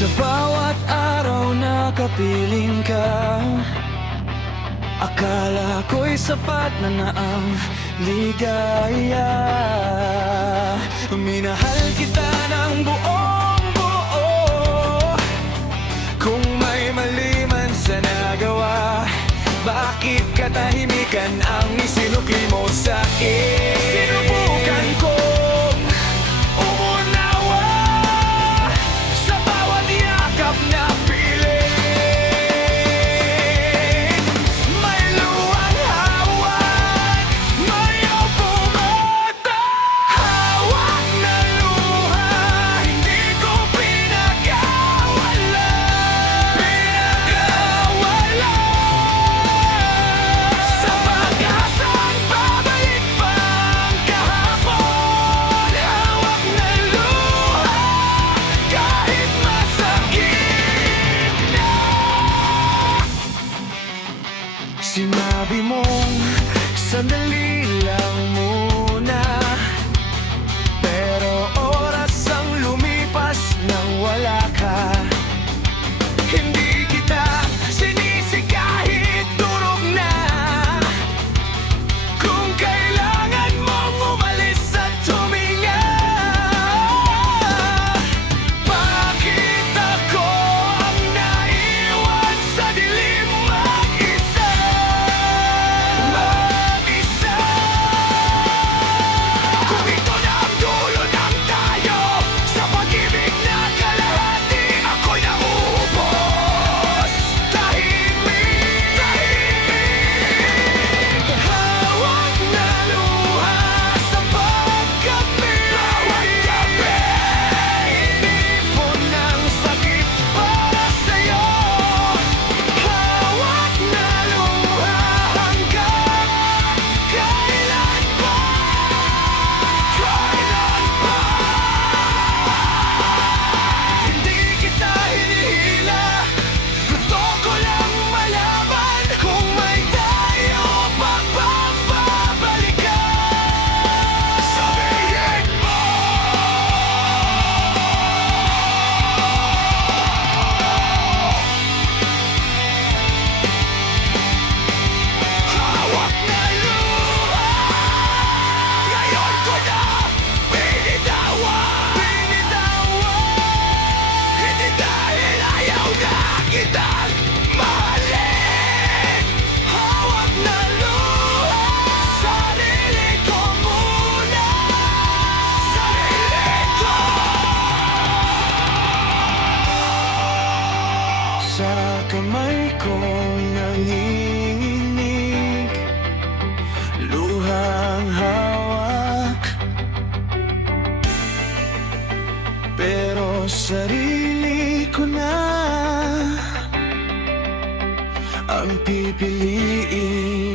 Sa bawat araw na kapiling ka, akala ko'y sapat na na ang ligaya. Minahal kita ng buong buo, kung may mali man sa nagawa. Bakit katahimikan ang isinukli mo sa'kin? Sinubukan kong umunawa sa bawat yakap na pilit. May luwang hawak, mayaw pumata. Hawak na luha, hindi ko pinagkawala. Sa pag-asang babalik pang kahapon. Hawak na luha, kahit masakit na. Sinabi mong sandali lang muna, pero oras ang lumipas nang wala ka. Hindi kita sinisi kahit durog na. Kung kailangan mong umalis at tuminga, bakit ako ang naiwan sa dilim mag-isa? Mag-isa. Kung ito na ang dulo ng tayo, sa pag-ibig na kalahati, ako'y nauubos. Tahimik, tahimik. Hawak na luha sa pagkapit. Bawat gabi, inipon ng sakit para sa'yo. Hawak na luha hanggang kailan ba? Kailan ba? Hindi kita hinihila, gusto ko lang malaman kung may tayo pang babalikan. Sabihin mo. Hawak na luha, ngayon ko na binitawan. Hindi dahil ayaw na kitang mahalin. Hawak na luha, sarili ko muna. Sarili ko. Sa kamay ko nanginginig, luhang hawak, pero sarili ko na ang pipiliin.